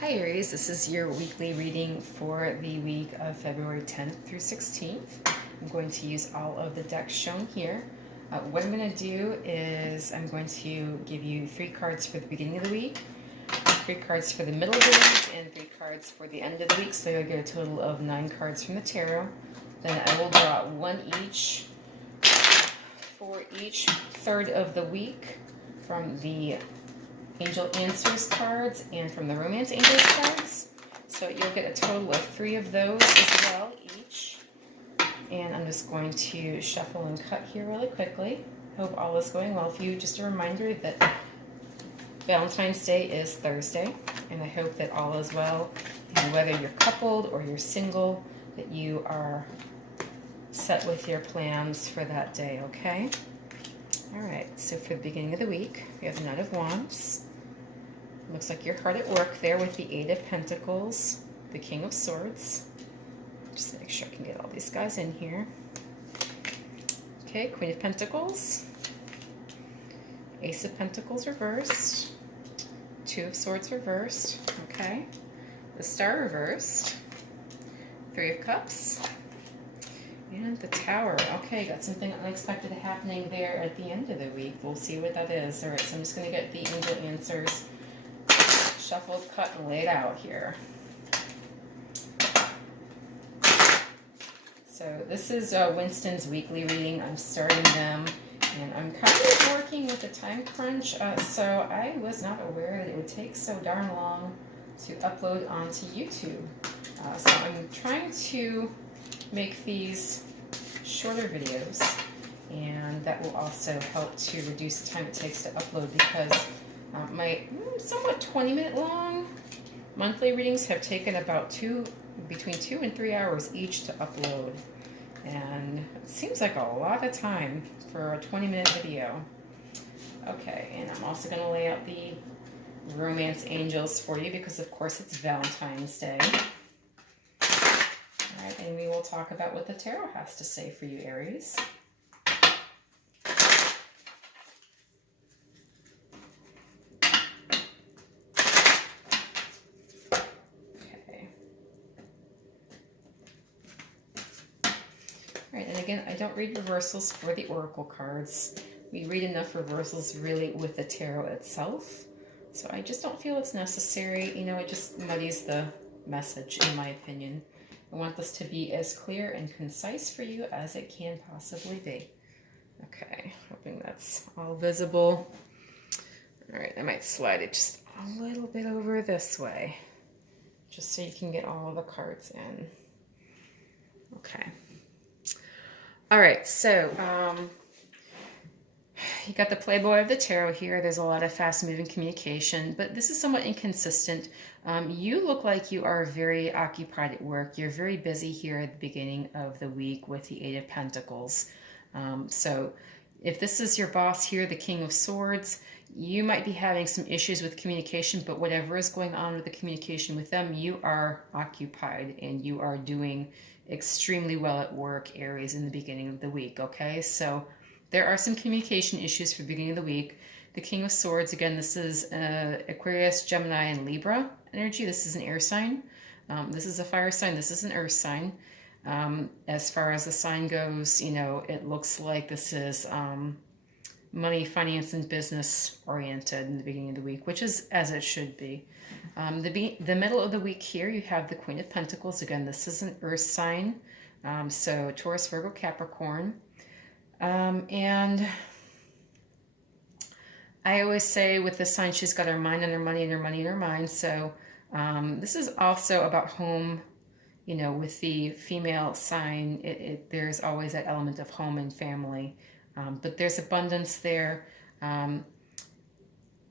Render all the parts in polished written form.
Hi Aries, this is your weekly reading for the week of February 10th through 16th. I'm going to use all of the decks shown here. What I'm going to do is I'm going to give you 3 cards for the beginning of the week, 3 cards for the middle of the week, and 3 cards for the end of the week, so you'll get a total of 9 cards from the tarot. Then I will draw 1 each for each third of the week from the Angel Answers cards and from the Romance Angels cards. So you'll get a total of 3 of those as well each. And I'm just going to shuffle and cut here really quickly. Hope all is going well for you. Just a reminder that Valentine's Day is Thursday, and I hope that all is well. And whether you're coupled or you're single, that you are set with your plans for that day, okay? Alright, so for the beginning of the week, we have the Knight of Wands. Looks like you're hard at work there with the 8 of Pentacles, the King of Swords. Just make sure I can get all these guys in here. Okay, Queen of Pentacles, Ace of Pentacles reversed, 2 of Swords reversed, okay, the Star reversed, 3 of Cups, and the Tower. Okay, got something unexpected happening there at the end of the week. We'll see what that is. Alright, so I'm just going to get the Angel Answers shuffled, cut, and laid out here. So this is Winston's weekly reading. I'm starting them, and I'm kind of working with a time crunch, so I was not aware that it would take so darn long to upload onto YouTube. So I'm trying to make these shorter videos, and that will also help to reduce the time it takes to upload, because my somewhat 20-minute long monthly readings have taken about between 2 and 3 hours each to upload, and it seems like a lot of time for a 20-minute video. Okay, and I'm also going to lay out the Romance Angels for you because of course it's Valentine's Day. Alright, and we will talk about what the tarot has to say for you, Aries. Alright, and again, I don't read reversals for the oracle cards. We read enough reversals really with the tarot itself. So I just don't feel it's necessary. You know, it just muddies the message, in my opinion. I want this to be as clear and concise for you as it can possibly be. Okay, hoping that's all visible. Alright, I might slide it just a little bit over this way, just so you can get all of the cards in. Okay. Alright, so you got the Playboy of the Tarot here. There's a lot of fast-moving communication, but this is somewhat inconsistent. You look like you are very occupied at work. You're very busy here at the beginning of the week with the 8 of Pentacles. So if this is your boss here, the King of Swords, you might be having some issues with communication, but whatever is going on with the communication with them, you are occupied and you are doing extremely well at work, Aries, in the beginning of the week, okay? So there are some communication issues for the beginning of the week. The King of Swords, again, this is Aquarius, Gemini, and Libra energy. This is an air sign. This is a fire sign. This is an earth sign. As far as the sign goes, you know, it looks like this is money, finance, and business oriented in the beginning of the week, which is as it should be. The middle of the week here, you have the Queen of Pentacles. Again, this is an earth sign, so Taurus, Virgo, Capricorn. And I always say with this sign, she's got her mind on her money and her money in her mind. So this is also about home. You know, with the female sign, there's always that element of home and family. But there's abundance there.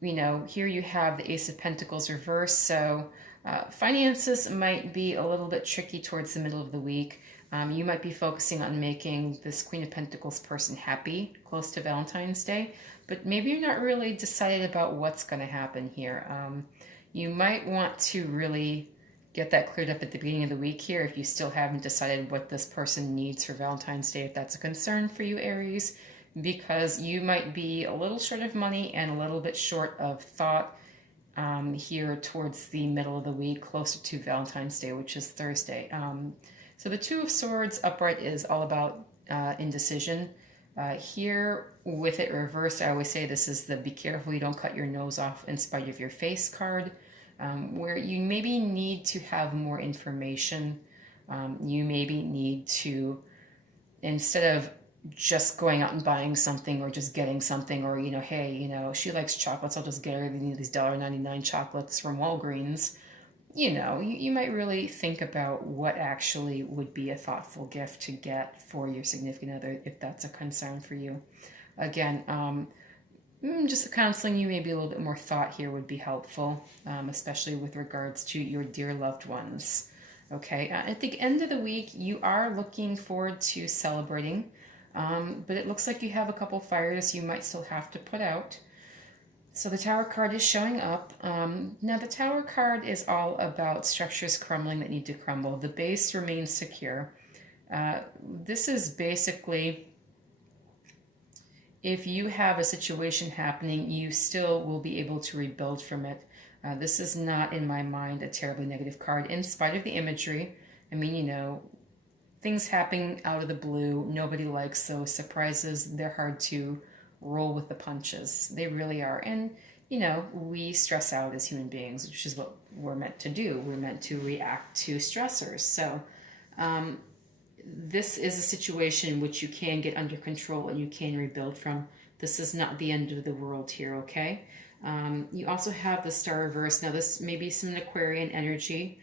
You know, here you have the Ace of Pentacles reversed, so finances might be a little bit tricky towards the middle of the week. You might be focusing on making this Queen of Pentacles person happy close to Valentine's Day, but maybe you're not really decided about what's going to happen here. You might want to really get that cleared up at the beginning of the week here if you still haven't decided what this person needs for Valentine's Day, if that's a concern for you, Aries, because you might be a little short of money and a little bit short of thought here towards the middle of the week, closer to Valentine's Day, which is Thursday. So the Two of Swords upright is all about indecision. Here with it reversed, I always say this is the be careful you don't cut your nose off in spite of your face card, where you maybe need to have more information. You maybe need to, instead of just going out and buying something or just getting something, or, hey, she likes chocolates, I'll just get her these $1.99 chocolates from Walgreens. You might really think about what actually would be a thoughtful gift to get for your significant other, if that's a concern for you. Again, just counseling you, maybe a little bit more thought here would be helpful, especially with regards to your dear loved ones. Okay, at the end of the week, you are looking forward to celebrating, but it looks like you have a couple fires you might still have to put out. So the Tower card is showing up. Now the Tower card is all about structures crumbling that need to crumble. The base remains secure. This is basically, if you have a situation happening, you still will be able to rebuild from it. This is not, in my mind, a terribly negative card, in spite of the imagery. I mean, things happening out of the blue. Nobody likes those surprises. They're hard to roll with the punches. They really are. And, we stress out as human beings, which is what we're meant to do. We're meant to react to stressors. So this is a situation which you can get under control and you can rebuild from. This is not the end of the world here, okay? You also have the Star reverse. Now this may be some Aquarian energy.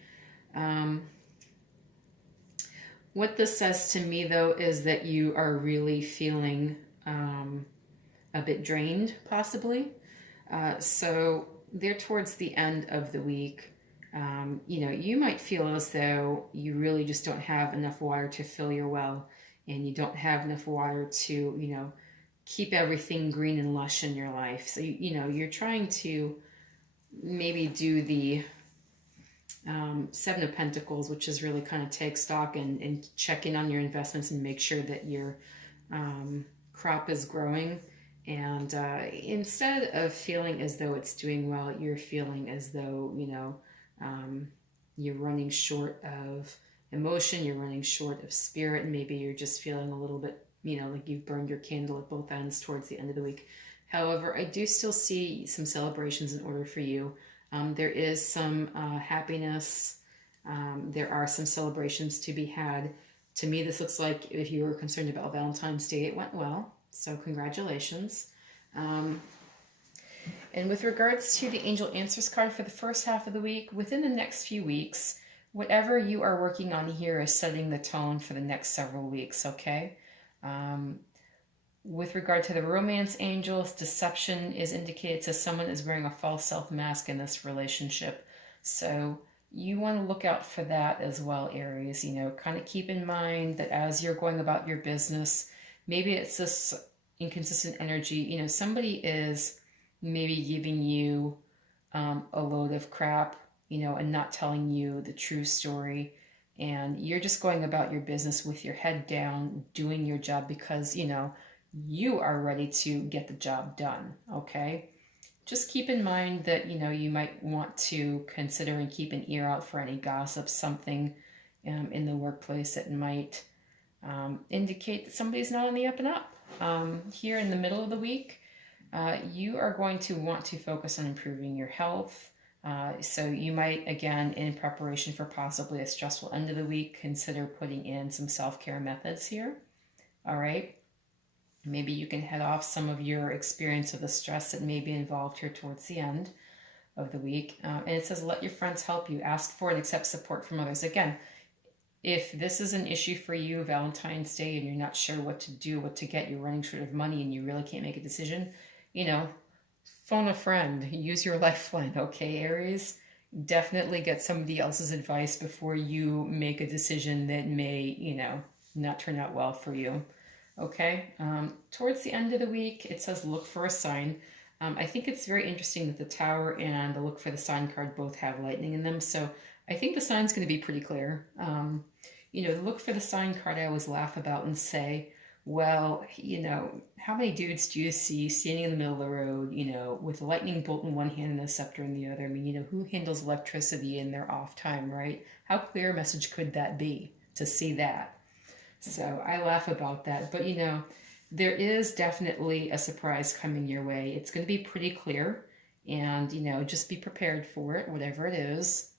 What this says to me, though, is that you are really feeling a bit drained, possibly. So there towards the end of the week, you might feel as though you really just don't have enough water to fill your well, and you don't have enough water to, keep everything green and lush in your life. So, you're trying to maybe do the Seven of Pentacles, which is really kind of take stock and check in on your investments and make sure that your crop is growing. And instead of feeling as though it's doing well, you're feeling as though, you're running short of emotion, you're running short of spirit, and maybe you're just feeling a little bit, like you've burned your candle at both ends towards the end of the week. However, I do still see some celebrations in order for you. There is some happiness. There are some celebrations to be had. To me, this looks like if you were concerned about Valentine's Day, it went well. So congratulations. And with regards to the Angel Answers card for the first half of the week, within the next few weeks, whatever you are working on here is setting the tone for the next several weeks, okay? With regard to the romance angels, deception is indicated, so someone is wearing a false self mask in this relationship. So you want to look out for that as well, Aries. Kind of keep in mind that as you're going about your business, maybe it's this inconsistent energy. Somebody is maybe giving you a load of crap, and not telling you the true story. And you're just going about your business with your head down, doing your job because, you are ready to get the job done, okay? Just keep in mind that, you might want to consider and keep an ear out for any gossip, something in the workplace that might indicate that somebody's not on the up and up. Here in the middle of the week, you are going to want to focus on improving your health. So you might, again, in preparation for possibly a stressful end of the week, consider putting in some self-care methods here. All right. Maybe you can head off some of your experience of the stress that may be involved here towards the end of the week. And it says, let your friends help you. Ask for and accept support from others. Again, if this is an issue for you, Valentine's Day, and you're not sure what to do, what to get, you're running short of money and you really can't make a decision, phone a friend, use your lifeline, okay, Aries? Definitely get somebody else's advice before you make a decision that may, not turn out well for you. Okay, towards the end of the week, it says look for a sign. I think it's very interesting that the Tower and the look for the sign card both have lightning in them. So I think the sign's going to be pretty clear. The look for the sign card I always laugh about and say, Well, how many dudes do you see standing in the middle of the road, with a lightning bolt in one hand and a scepter in the other? I mean, who handles electricity in their off time, right? How clear a message could that be to see that? So I laugh about that. But, there is definitely a surprise coming your way. It's going to be pretty clear, and, just be prepared for it, whatever it is.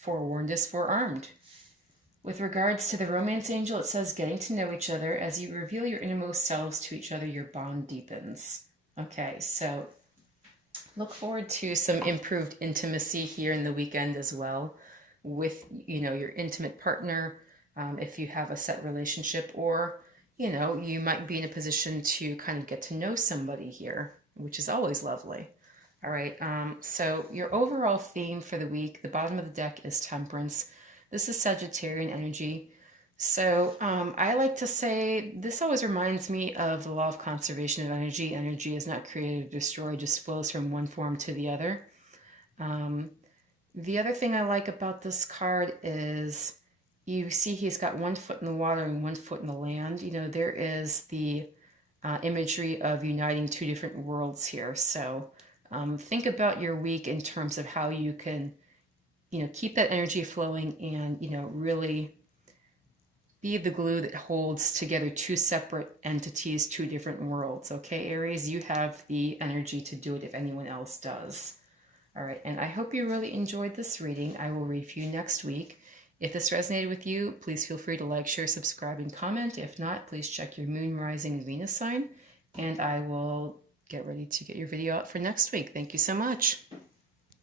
Forewarned is forearmed. With regards to the romance angel, it says getting to know each other. As you reveal your innermost selves to each other, your bond deepens. Okay, so look forward to some improved intimacy here in the weekend as well with, your intimate partner, if you have a set relationship, or, you might be in a position to kind of get to know somebody here, which is always lovely. All right, so your overall theme for the week, the bottom of the deck is Temperance. This is Sagittarian energy. So I like to say this always reminds me of the law of conservation of energy. Energy is not created or destroyed, just flows from one form to the other. The other thing I like about this card is you see he's got one foot in the water and one foot in the land. There is the imagery of uniting two different worlds here. So think about your week in terms of how you can, keep that energy flowing and, really be the glue that holds together two separate entities, two different worlds. Okay, Aries, you have the energy to do it if anyone else does. All right, and I hope you really enjoyed this reading. I will review next week. If this resonated with you, please feel free to like, share, subscribe, and comment. If not, please check your moon, rising, and Venus sign, and I will get ready to get your video out for next week. Thank you so much.